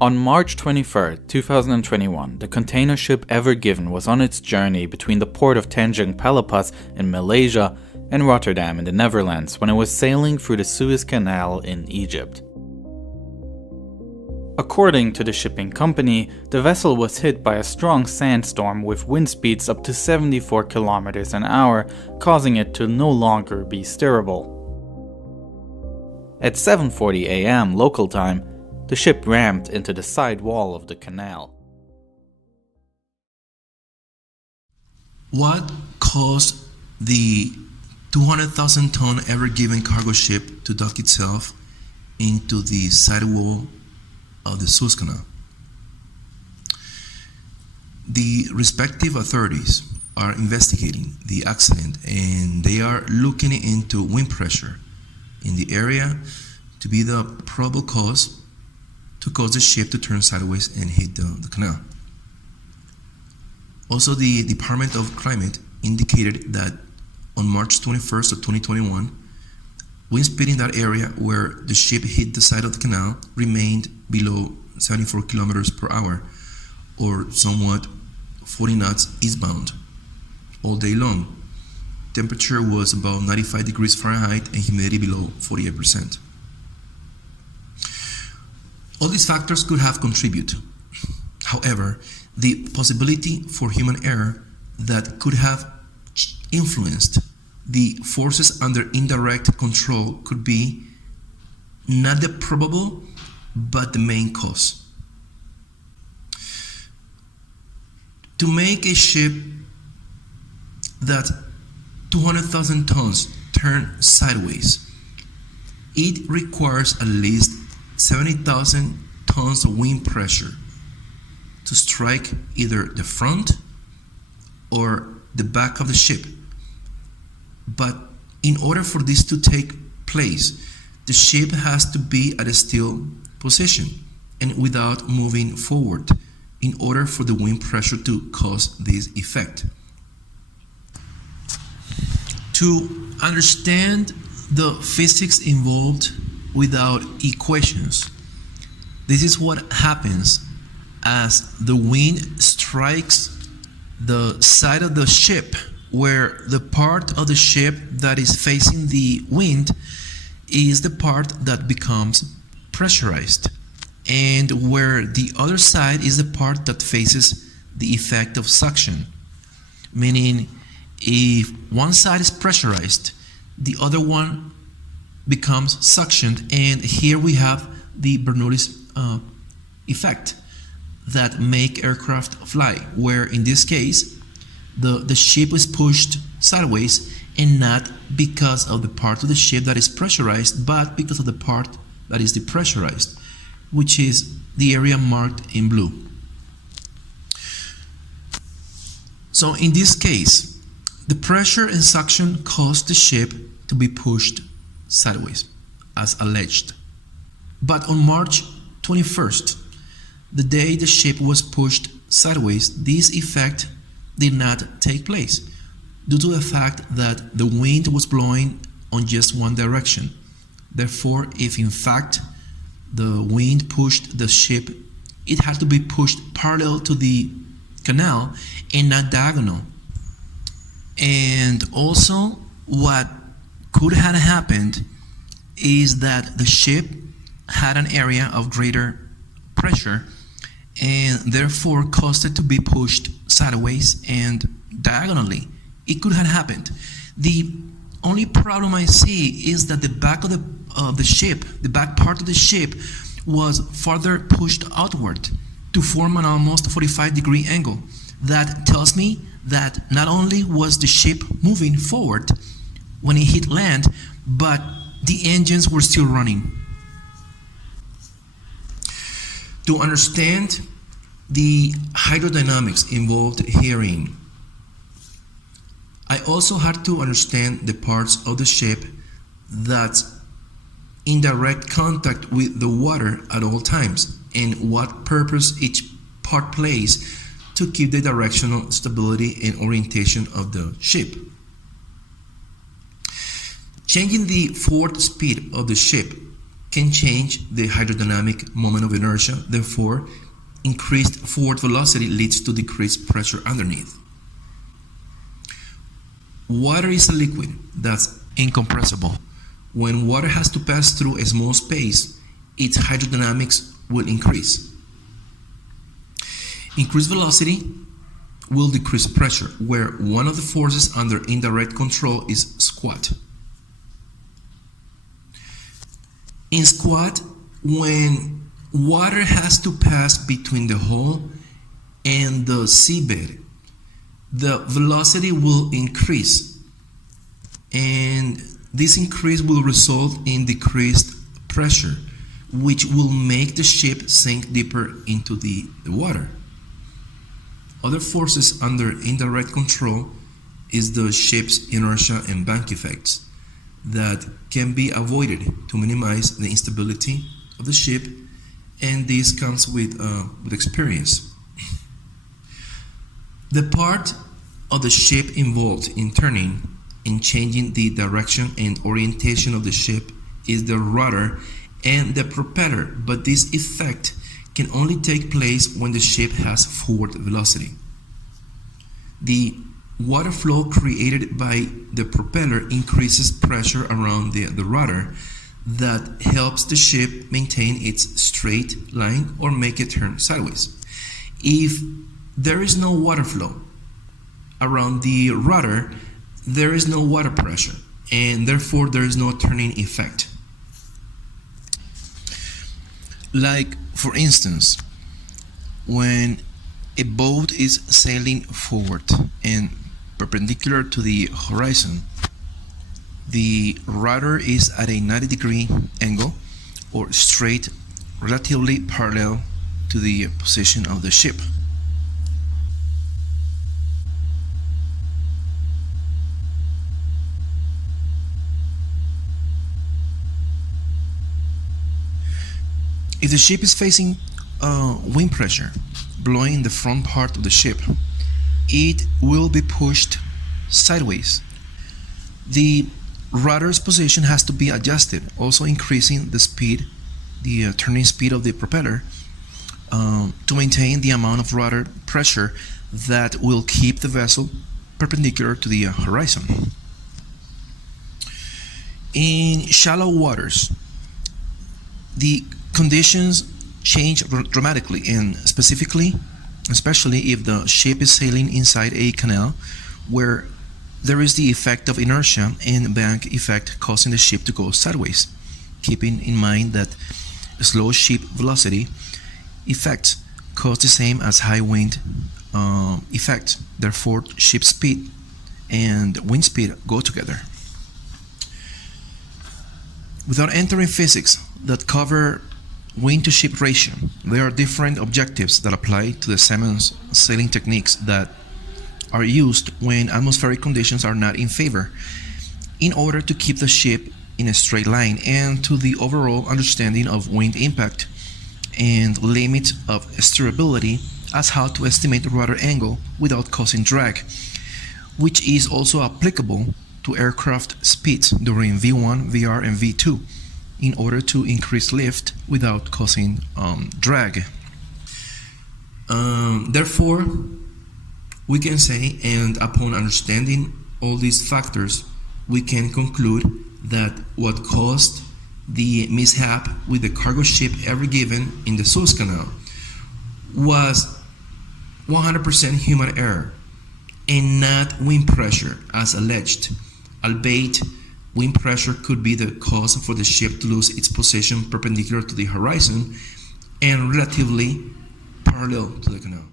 On March 23, 2021, the container ship Ever Given was on its journey between the port of Tanjung Pelepas in Malaysia and Rotterdam in the Netherlands when it was sailing through the Suez Canal in Egypt. According to the shipping company, the vessel was hit by a strong sandstorm with wind speeds up to 74 km an hour, causing it to no longer be steerable. At 7:40 a.m. local time, the ship rammed into the side wall of the canal. What caused the 200,000-ton Ever Given cargo ship to dock itself into the side wall of the Suez Canal? The respective authorities are investigating the accident, and they are looking into wind pressure in the area to be the probable cause to cause the ship to turn sideways and hit the canal. Also, the Department of Climate indicated that on March 21st of 2021, wind speed in that area where the ship hit the side of the canal remained below 74 kilometers per hour, or somewhat 40 knots eastbound, all day long. Temperature was above 95 degrees Fahrenheit and humidity below 48%. All these factors could have contributed. However, the possibility for human error that could have influenced the forces under indirect control could be not the probable, but the main cause. To make a ship that 200,000 tons turn sideways, it requires at least 70,000 tons of wind pressure to strike either the front or the back of the ship. But in order for this to take place, the ship has to be at a still position and without moving forward in order for the wind pressure to cause this effect. To understand the physics involved without equations, this is what happens as the wind strikes the side of the ship, where the part of the ship that is facing the wind is the part that becomes pressurized, and where the other side is the part that faces the effect of suction. Meaning, if one side is pressurized, the other one becomes suctioned, and here we have the Bernoulli's effect that make aircraft fly, where in this case the ship is pushed sideways, and not because of the part of the ship that is pressurized, but because of the part that is depressurized, which is the area marked in blue. So in this case, the pressure and suction caused the ship to be pushed sideways, as alleged. But on March 21st, the day the ship was pushed sideways, this effect did not take place due to the fact that the wind was blowing on just one direction. Therefore, if in fact the wind pushed the ship, it had to be pushed parallel to the canal and not diagonal. And also, what could have happened is that the ship had an area of greater pressure and therefore caused it to be pushed sideways and diagonally. It could have happened. The only problem I see is that the back of the ship, the back part of the ship, was further pushed outward to form an almost 45-degree angle. That tells me that not only was the ship moving forward when it hit land, but the engines were still running. To understand the hydrodynamics involved herein, I also had to understand the parts of the ship that's in direct contact with the water at all times, and what purpose each part plays to keep the directional stability and orientation of the ship. Changing the forward speed of the ship can change the hydrodynamic moment of inertia. Therefore, increased forward velocity leads to decreased pressure underneath. Water is a liquid that's incompressible. When water has to pass through a small space, its hydrodynamics will increase. Increased velocity will decrease pressure, where one of the forces under indirect control is squat. In squat, when water has to pass between the hull and the seabed, the velocity will increase, and this increase will result in decreased pressure, which will make the ship sink deeper into the water. Other forces under indirect control is the ship's inertia and bank effects that can be avoided to minimize the instability of the ship, and this comes with experience. The part of the ship involved in turning and changing the direction and orientation of the ship is the rudder and the propeller, but this effect can only take place when the ship has forward velocity. The water flow created by the propeller increases pressure around the rudder that helps the ship maintain its straight line or make it turn sideways. If there is no water flow around the rudder, there is no water pressure, and therefore there is no turning effect. Like, for instance, when a boat is sailing forward and perpendicular to the horizon, the rudder is at a 90-degree angle or straight, relatively parallel to the position of the ship. If the ship is facing wind pressure blowing the front part of the ship, it will be pushed sideways. The rudder's position has to be adjusted, also increasing the speed, the turning speed of the propeller, to maintain the amount of rudder pressure that will keep the vessel perpendicular to the horizon. In shallow waters, the conditions change dramatically, and especially if the ship is sailing inside a canal where there is the effect of inertia and bank effect causing the ship to go sideways, keeping in mind that slow ship velocity effects cause the same as high wind effect. Therefore, ship speed and wind speed go together. Without entering physics that cover wind to ship ratio, there are different objectives that apply to the Simmons sailing techniques that are used when atmospheric conditions are not in favor, in order to keep the ship in a straight line, and to the overall understanding of wind impact and limit of steerability, as how to estimate the rudder angle without causing drag, which is also applicable to aircraft speeds during V1, VR, and V2, in order to increase lift without causing drag. Therefore, we can say, and upon understanding all these factors, we can conclude that what caused the mishap with the cargo ship Ever Given in the Suez Canal was 100% human error and not wind pressure as alleged, albeit wind pressure could be the cause for the ship to lose its position perpendicular to the horizon and relatively parallel to the canal.